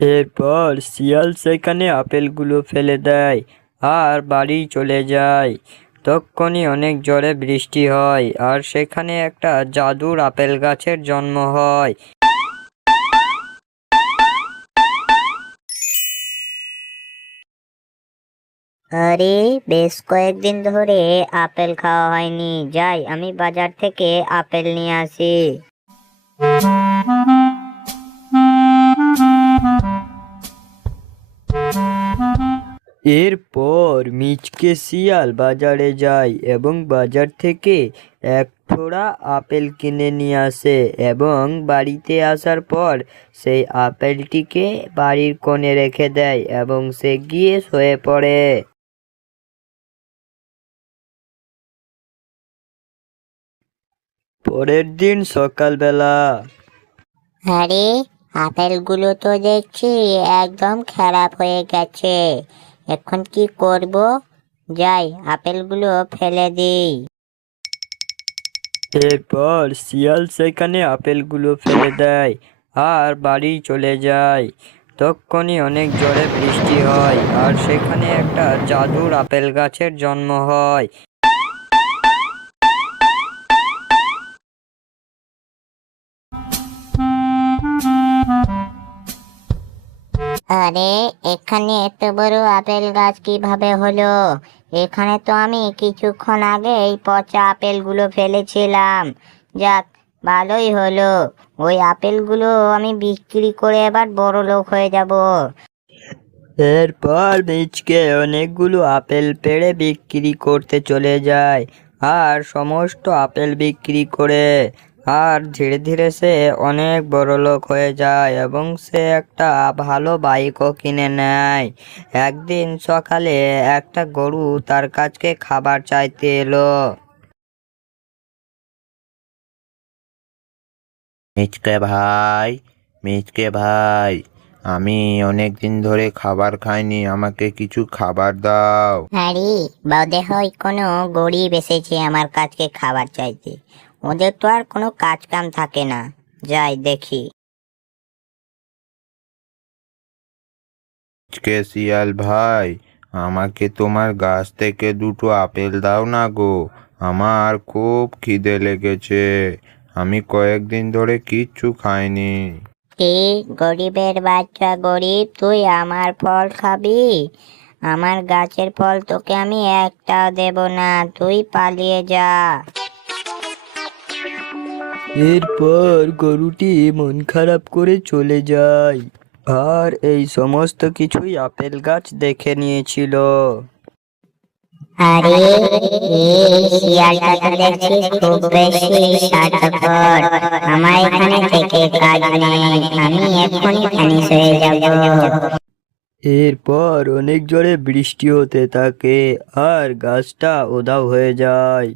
এরপর শিয়াল সেখানে আপেলগুলো ফেলে দেয় আর বাড়ি চলে যায়। তক্ষুনি অনেক জোরে বৃষ্টি হয় আর সেখানে একটা জাদুর আপেল গাছের জন্ম হয়। আরে, বেশ কয়েকদিন ধরে আপেল খাওয়া হয়নি। যাই, আমি বাজার থেকে আপেল নিয়ে আসি। এরপর মিচকে শিয়াল বাজারে যায় এবং বাজার থেকে এক থোড়া আপেল কিনে নিয়ে আসে এবং বাড়িতে আসার পর সেই আপেলটিকে বাড়ির কোণে রেখে দেয় এবং সে গিয়ে শুয়ে পড়ে। পরের দিন সকালবেলা আরে, আপেলগুলো তো দেখছি একদম খারাপ হয়ে গেছে। এখন কি করব? যাই, আপেলগুলো ফেলে দিই। এরপর শিয়াল সেখানে আপেলগুলো ফেলে দেয় আর বাড়ি চলে যায়। তক্ষুনি অনেক জোরে বৃষ্টি হয় আর সেখানে একটা জাদুর আপেল গাছের জন্ম হয়। আরে, এখানে এত বড় আপেল গাছ কিভাবে হলো? এখানে তো আমি কিছুক্ষণ আগে এই পচা আপেলগুলো ফেলেছিলাম। যাক, ভালোই হলো। ওই আপেলগুলো আমি বিক্রি করে এবার বড় লোক হয়ে যাব। এরপর মিচকে অনেকগুলো আপেল পেড়ে বিক্রি করতে চলে যায় আর সমস্ত আপেল বিক্রি করে আর ধীরে ধীরে সে অনেক বড় লোক হয়ে যায় এবং সে একটা ভালো বাইকও কিনে নেয়। একদিন সকালে একটা গরু তার কাছে খাবার চাইতে এলো। মিচকে ভাই, মিচকে ভাই, আমি অনেক দিন ধরে খাবার খাইনি, আমাকে কিছু খাবার দাও। আরে, বোধ হয় কোনো গরিব এসেছে আমার কাছে খাবার চাইতে। ওদের তো আর কোনো কাজ কাম থাকে না। যাই দেখি। মিচকে শিয়াল ভাই, আমাকে তোমার গাছ থেকে দুটো আপেল দাও না গো, আমার খুব খিদে লেগেছে, আমি কয়েকদিন ধরে কিচ্ছু খাইনি। কি, গরিবের বাচ্চা গরিব, তুই আমার ফল খাবি? আমার গাছের ফল তোকে আমি একটাও দেব না, তুই পালিয়ে যা। এরপর গরুটি মন খারাপ করে চলে যায় আর এই সমস্ত কিছুই আপেল গাছ দেখে নিয়েছিল। আরে, এই শিয়ালটা তো দেখছি খুব বেশি স্বার্থপর। আমার এখানে থেকে কাজ নেই, আমি এক্ষুনি ফ্যানিশ হয়ে যাব। এরপর অনেক জোরে বৃষ্টি হতে থাকে আর গাছটা উধাও হয়ে যায়।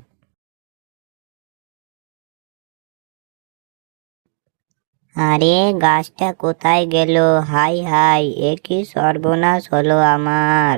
আরে, গাছটা কোথায় গেল? হাই হাই, এ কি সর্বনাশ হলো আমার!